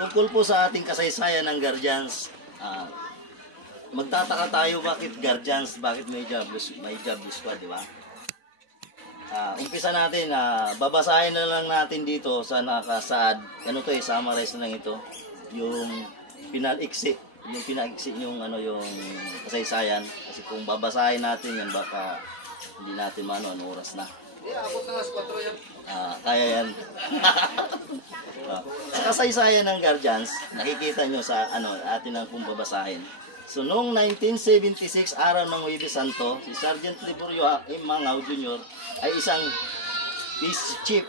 Tungkol po sa ating kasaysayan ng Guardians, magtataka tayo bakit Guardians, bakit may jobless squad, di ba? Umpisa natin, babasahin na lang natin dito sa nakasaad. Ano to summarize na lang ito. Yung pinag-iksi yung yung kasaysayan. Kasi kung babasahin natin yan, baka hindi natin ano oras na. Abot na nga 4 yan. Kaya yan. Sa kasaysayan ng Guardians, nakikita nyo sa atin ang kung babasahin. So, noong 1976, araw ng Huwebes Santo, si Sergeant Liborio M. Mangaw Jr. ay isang peace chief.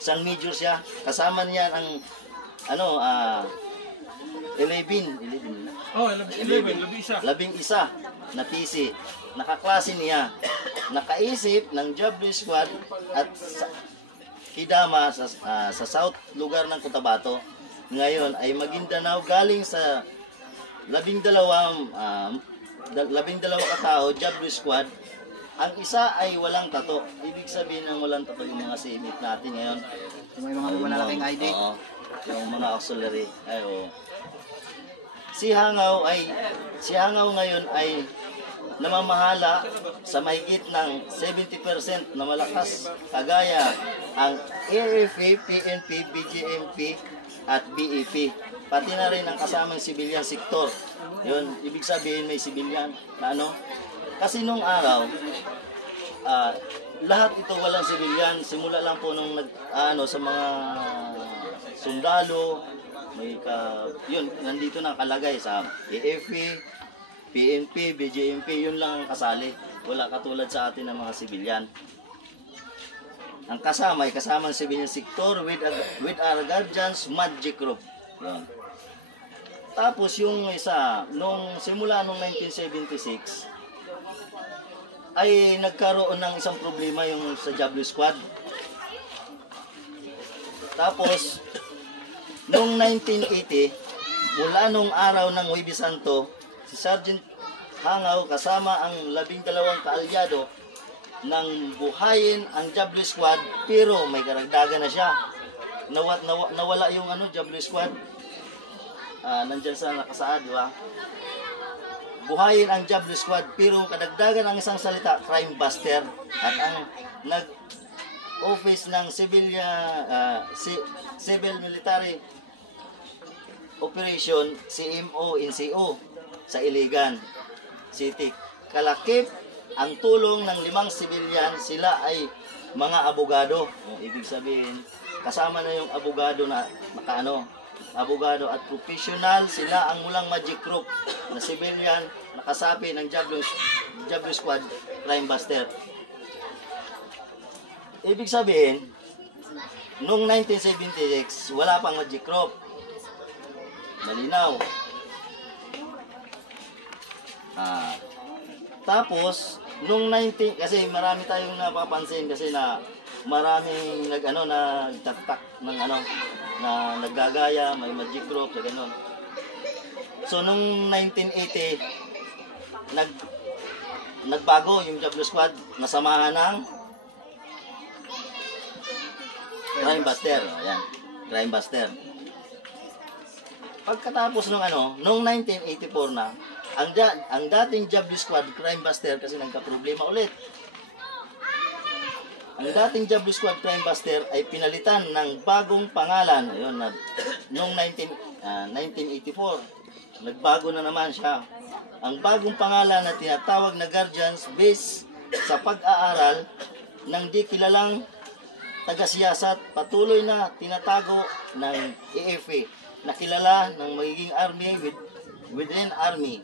Isang major siya. Kasama niya ang 11 na PC. Nakaklase niya. Nakaisip ng jobless squad at Kidama sa south lugar ng Cotabato. Ngayon ay Maguindanao galing sa 12 katao, jobless squad. Ang isa ay walang tato. Ibig sabihin ng walang tato yung mga simit natin ngayon. May mga malalaking ID. Oo, yung mga auxiliary. Si Hangaw ngayon ay namamahala sa mahigit ng 70% na malakas kagaya ang AFP, PNP, BGMP at BEP. Pati na rin ang kasamang civilian sector. Yun, ibig sabihin may civilian na Kasi nung araw, lahat ito walang civilian. Simula lang po nung sa mga sundalo, yun, nandito na kalagay sa AFP, PNP, BJMP, yun lang ang kasali. Wala katulad sa atin ng mga civilian. Ang kasama ay kasamang civilian sector with our Guardians Magic Group. Yan. Tapos yung isa, simula nung 1976, ay nagkaroon ng isang problema yung sa jobless squad. Tapos, nung 1980, mula nung araw ng Huwebes Santo, si Sergeant Hangaw kasama ang 12 kaalyado nang buhayin ang jobless squad, pero may karagdagan na siya. Nawala yung jobless squad. Nandyan sa nakasaad, di ba? Buhayin ang jobless squad, pero kadagdagan ang isang salita, crime buster. At ang nag-office ng Civil Military Operation, CMO NCO, sa Iligan City. Kalakip ang tulong ng 5 civilian, sila ay mga abogado. Ibig sabihin, kasama na yung abogado na abogado at professional, sila ang mulang Magic Group na civilian nakasapi ng jobless squad crime buster. Ibig sabihin, noong 1976, wala pang Magic Group. Malinaw. Tapos, nung kasi marami tayong napapansin kasi na maraming nagtatak ng na naggagaya, may Magic Group, sa gano'n. So, nung 1980, nagbago yung jobless squad, nasamahan ng crime buster. Ayan, crime buster. Pagkatapos nung 1984 na, ang dating jobless squad, crime buster, kasi nagka-problema ulit. Ang dating jobless squad, crime buster, ay pinalitan ng bagong pangalan. Ayun, noong 1984, nagbago na naman siya. Ang bagong pangalan na tinatawag na Guardians, based sa pag-aaral ng di kilalang taga-siyasat, patuloy na tinatago ng AFP, na kilala ng magiging army within army.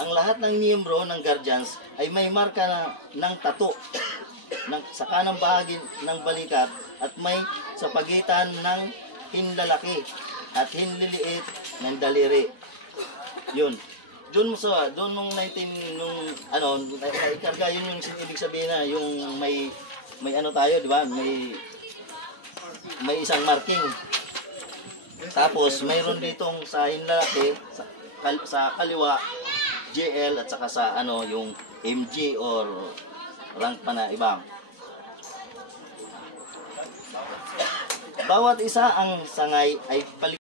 Ang lahat ng miyembro ng Guardians ay may marka ng tato sa kanang bahagi ng balikat at may sa pagitan ng hinlalaki at hinliliit ng daliri. Yun. Doon nung ikarga yun yung ibig sabihin na yung may tayo, di ba? May isang marking. Tapos mayroon ditong sa hinlalaki sa kaliwa JL at saka sa yung MG or rank pa na ibang. Bawat isa ang sangay ay